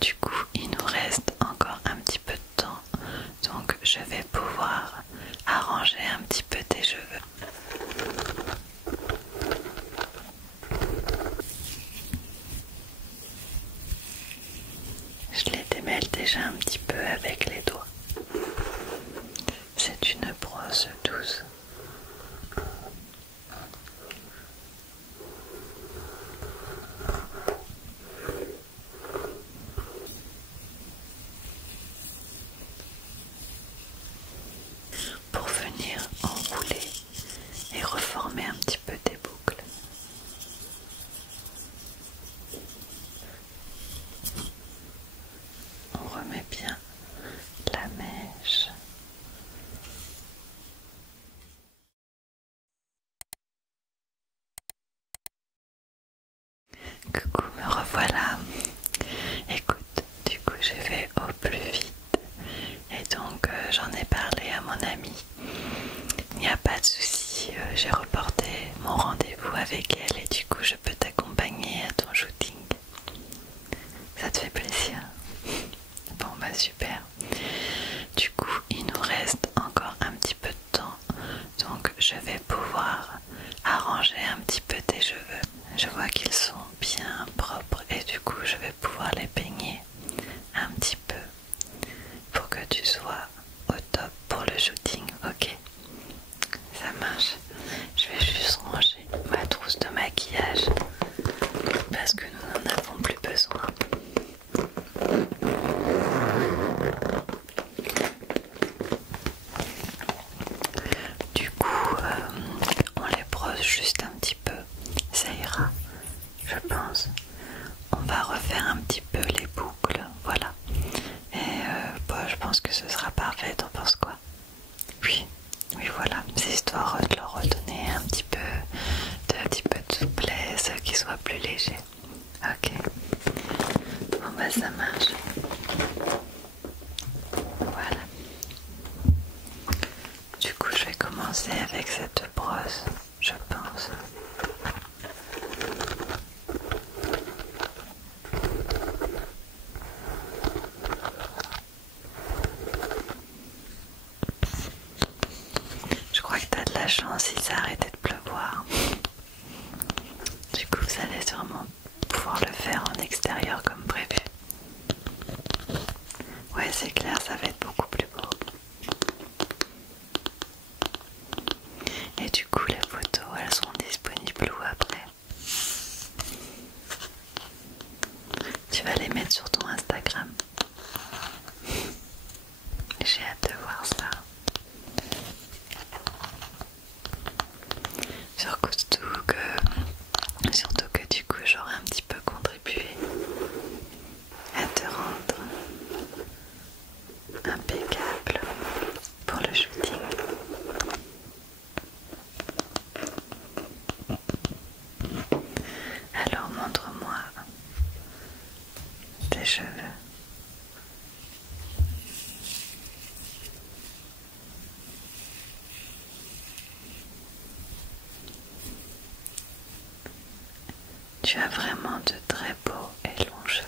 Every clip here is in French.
Du coup, il nous reste encore un petit peu de temps, donc je vais pouvoir arranger un petit peu tes cheveux. Je les démêle déjà un petit peu avec les doigts. C'est une brosse douce. Pour venir enrouler et reformer un petit peu tes boucles. On remet bien la mèche. Coucou, me revoilà. Écoute, du coup j'ai fait au plus vite et donc j'en ai parlé à mon amie. Il n'y a pas de souci, j'ai reporté mon rendez-vous avec elle et du coup je peux t'accompagner à ton shooting. Ça te fait plaisir? Bon bah super. Du coup il nous reste encore un petit peu de temps, donc je vais pouvoir arranger un petit peu tes cheveux. Je vois qu'ils sont bien propres et du coup je vais pouvoir les peigner un petit peu pour que tu sois au top pour le shooting, ok? Ça marche. Je vais juste ranger ma trousse de maquillage parce que nous n'en avons plus besoin. Du coup, on les brosse juste un petit peu, ça ira, je pense. On va refaire un petit peu les boucles, voilà. Et bah, je pense que ce sera parfait, t'en penses quoi? Oui, oui voilà, c'est histoire de leur redonner un petit peu de souplesse, qu'ils soient plus légers. Ok, bon bah ça marche. Voilà. Du coup je vais commencer avec cette brosse, je pense. Je crois que t'as de la chance, il s'est arrêté de pleuvoir. Du coup vous allez sûrement pouvoir le faire en extérieur comme prévu. Ouais c'est clair, ça va être beaucoup plus beau. Et du coup les photos elles seront disponibles où après? Tu vas les mettre sur ton Instagram. J'ai hâte de voir ça. Surtout que du coup j'aurai un petit peu contribué à te rendre impeccable pour le shooting. Alors montre-moi tes cheveux. Tu as vraiment de très beaux et longs cheveux.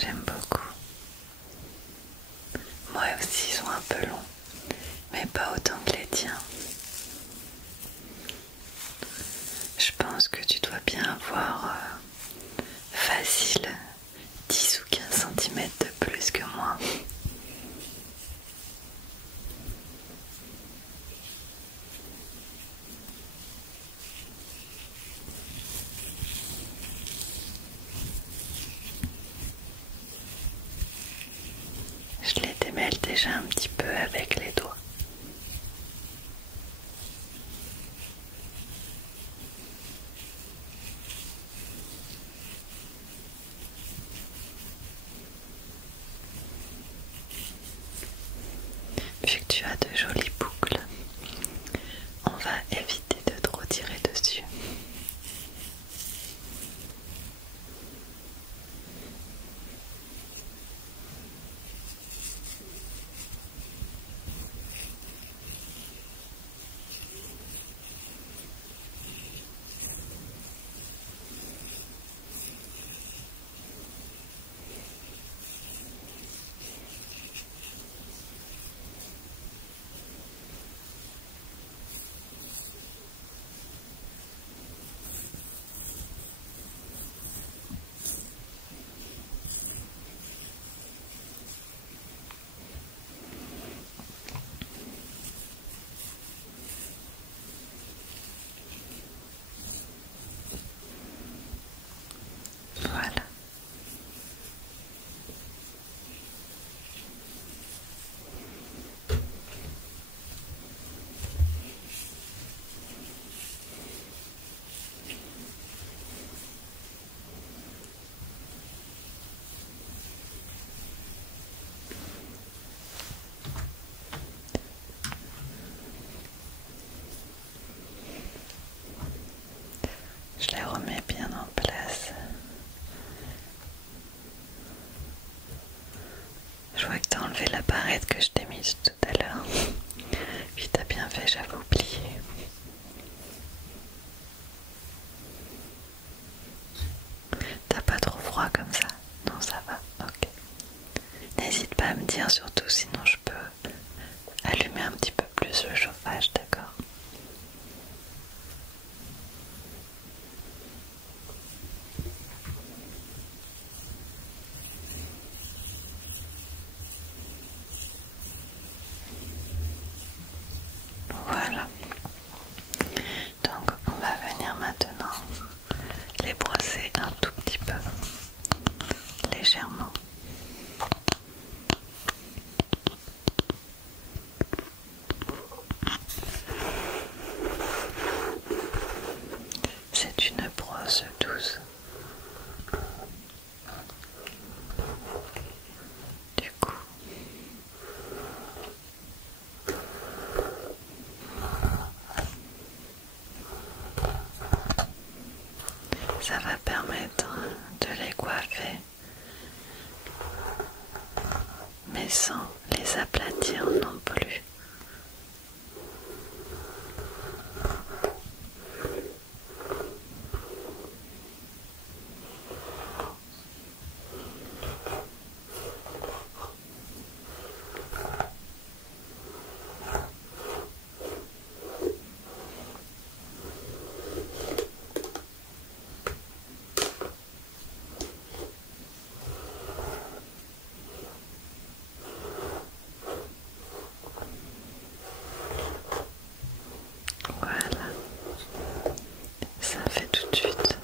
J'aime beaucoup. Moi aussi ils sont un peu longs, mais pas autant que les tiens. Je pense que tu dois bien avoir facile 10 ou 15 cm de plus que moi. Je les démêle déjà un petit peu avec les doigts. Vu que tu as de jolies boucles, on va éviter de trop tirer dessus. enlever la barrette que je t'ai mise tout à l'heure. Puis t'as bien fait, j'avais oublié. T'as pas trop froid comme ça? Non, ça va, ok. N'hésite pas à me dire surtout, sinon je peux allumer un petit peu plus le chauffage, d'accord? Voilà. Donc on va venir maintenant les brosser un tout petit peu, légèrement. C'est une brosse douce. Du coup, ça va permettre de les coiffer, mais sans les aplatir non plus. Voilà, ça fait tout de suite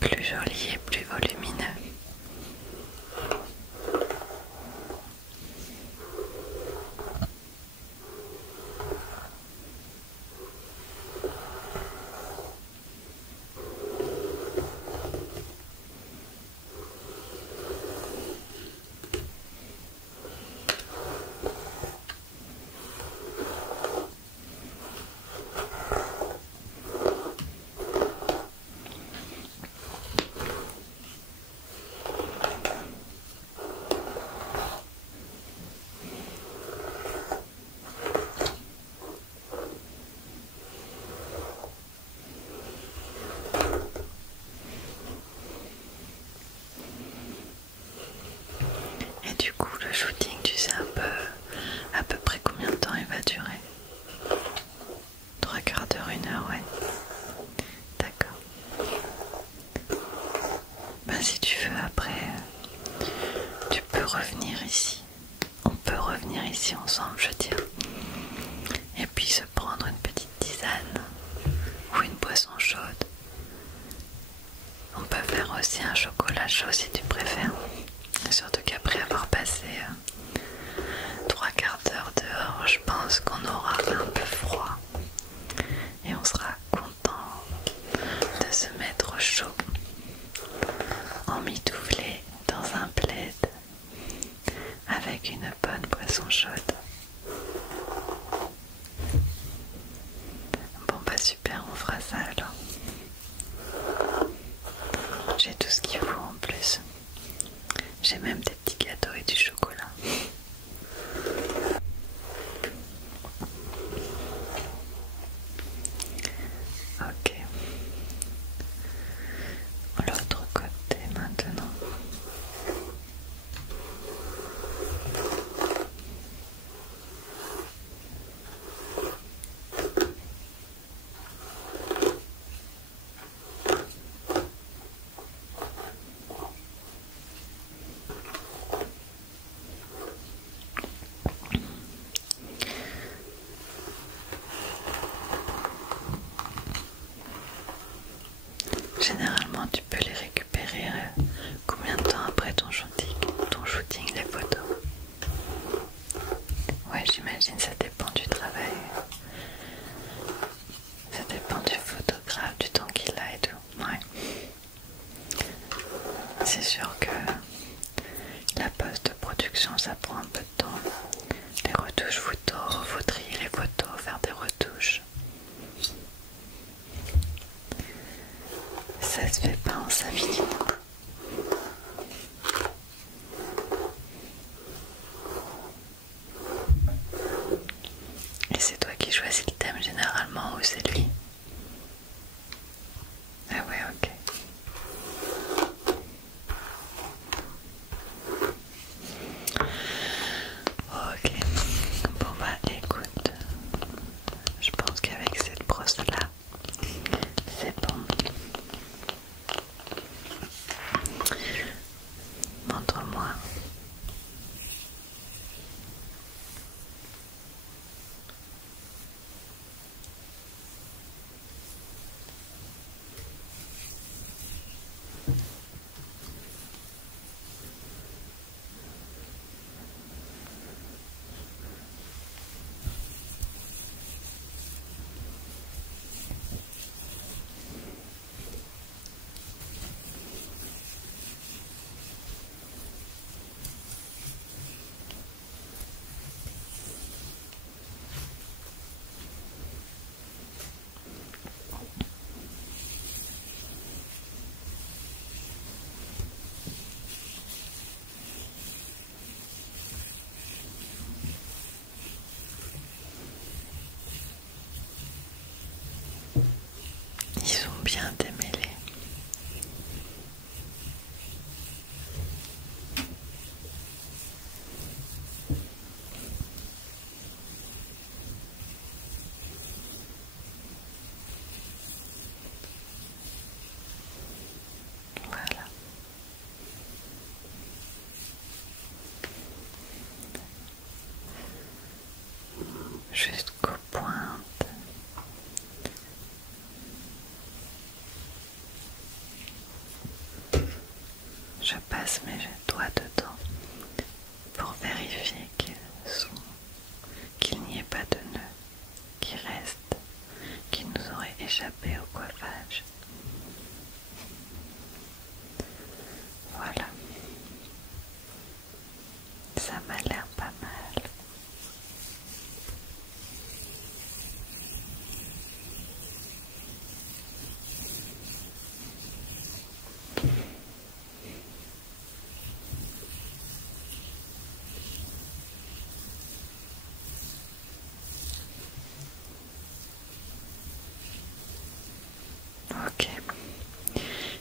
plus joli et plus volumineux. Et du coup, le shooting, tu sais à peu près combien de temps il va durer? 3/4 d'heure, 1 heure, ouais. D'accord. Ben, si tu veux, après, tu peux revenir ici. On peut revenir ici ensemble, je veux dire. Et puis se prendre une petite tisane ou une boisson chaude. On peut faire aussi un chocolat chaud si tu préfères. Surtout qu'après avoir passé 3/4 d'heure dehors, je pense qu'on aura un peu froid. Et on sera content de se mettre au chaud, emmitouflé dans un plaid avec une bonne boisson chaude. Bon bah super, on fera ça alors. J'ai tout ce qu'il faut en plus. J'ai même des petits gâteaux et du chocolat. Ok. L'autre côté maintenant. Généralement, tu peux les récupérer combien de temps après ton shooting, les photos? Ouais, j'imagine, ça dépend du travail. Ça dépend du photographe, du temps qu'il a et tout. Ouais. C'est sûr que la post-production, ça prend un peu de temps. Les retouches photos, faut trier les photos, faire des retouches. Ça se fait pas en 5 minutes. je passe mes doigts dedans pour vérifier qu'il n'y ait pas de nœud qui reste, qui nous aurait échappé au coiffage. Voilà, ça m'a l'air pas mal. Ok,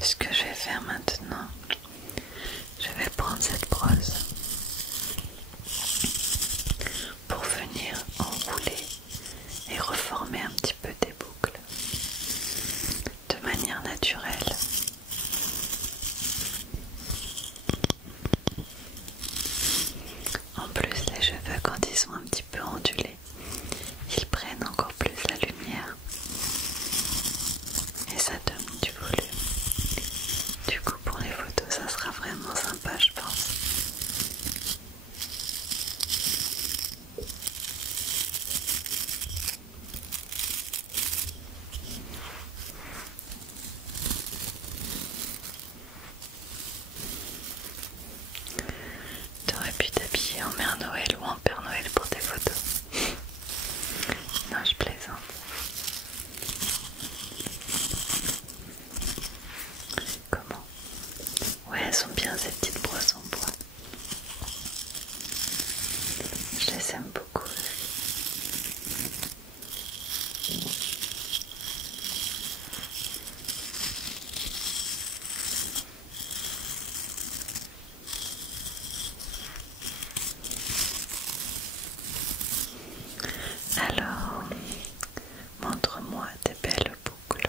ce que je vais faire maintenant, je vais prendre cette brosse pour venir enrouler et reformer un petit peu tes boucles de manière naturelle. En plus, les cheveux, quand ils sont un petit peu ondulés, ils prennent encore plus la lumière et ça donne du volume. Du coup, pour les photos, ça sera vraiment sympa, je pense. T'aurais pu t'habiller en Mère Noël ou en Père Noël pour tes photos. Non, je plaisante. Comment? Ouais, elles sont bien ces petites brosses en bois. Je les aime beaucoup aussi. Alors, montre-moi tes belles boucles.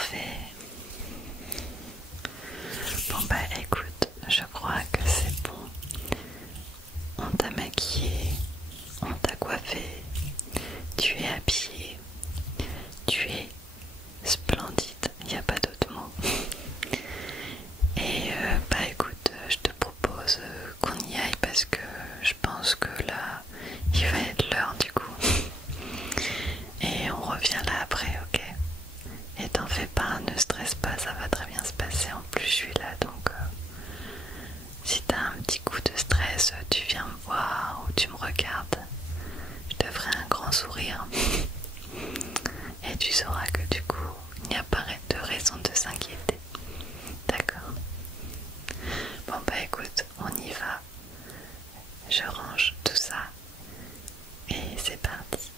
Parfait. Bon bah écoute, je crois que c'est bon. On t'a maquillé, on t'a coiffé, tu es habillé, tu es splendide, il n'y a pas d'autre mot. Et bah écoute, je te propose qu'on y aille parce que je pense que là, il va être l'heure du coup. Et on revient là après, ok? Et t'en fais pas, ne stresse pas, ça va très bien se passer. En plus, je suis là donc si t'as un petit coup de stress, tu viens me voir ou tu me regardes. Je te ferai un grand sourire. Et tu sauras que du coup, il n'y a pas de raison de s'inquiéter. D'accord? Bon bah écoute, on y va. Je range tout ça. Et c'est parti.